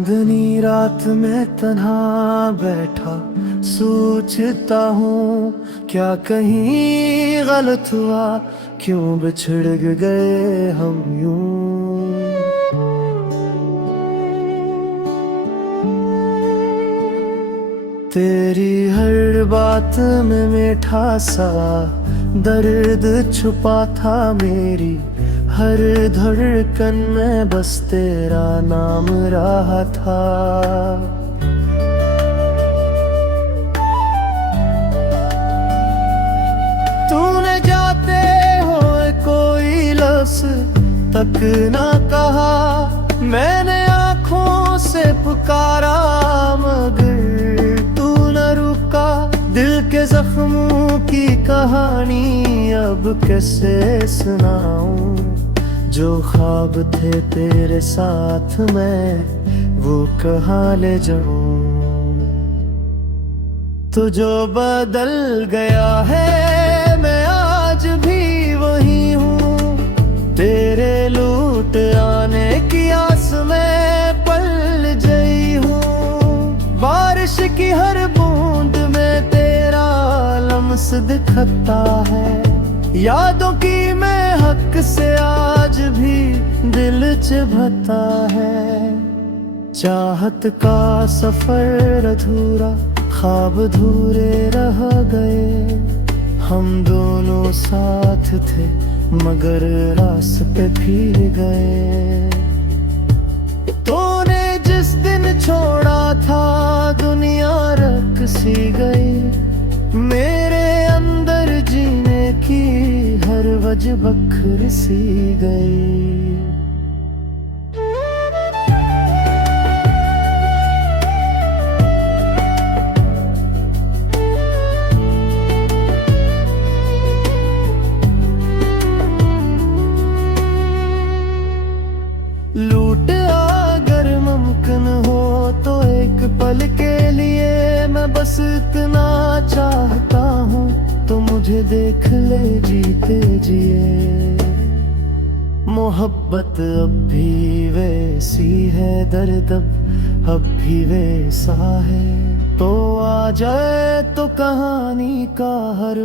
चांदनी रात में तन्हा बैठा सोचता हूँ, क्या कहीं गलत हुआ, क्यों बिछड़ गए हम यूं। तेरी हर बात में मीठा सा दर्द छुपा था, मेरी हर धड़कन में बस तेरा नाम रहा था। तूने जाते हुए कोई लफ्ज़ तक ना कहा, मैंने आँखों से पुकारा मगर तू न रुका। दिल के जख्मों की कहानी अब कैसे सुनाऊं, जो ख्वाब थे तेरे साथ मैं वो कहाँ ले जाऊं। तू जो बदल गया है मैं आज भी वही हूँ, तेरे लूट आने की आस में पल गई हूँ। बारिश की हर बूंद में तेरा लम्स दिखता है, यादों की मैं हक से आज भी दिल चुभता है। चाहत का सफर अधूरा, ख्वाब अधूरे रह गए, हम दोनों साथ थे मगर रास्ते फिर गए। तूने जिस दिन छोड़ा था दुनिया रक सी गई, मेरे अंदर जीने की हर वजह बखर सी गई। लूट अगर मुमकिन हो तो एक पल के लिए मैं बस इतना चाहता हूँ, तो मुझे देख ले जीते जिए। मोहब्बत अब भी वैसी है, दर्द अब भी वैसा है, तो आ जाए तो कहानी का हर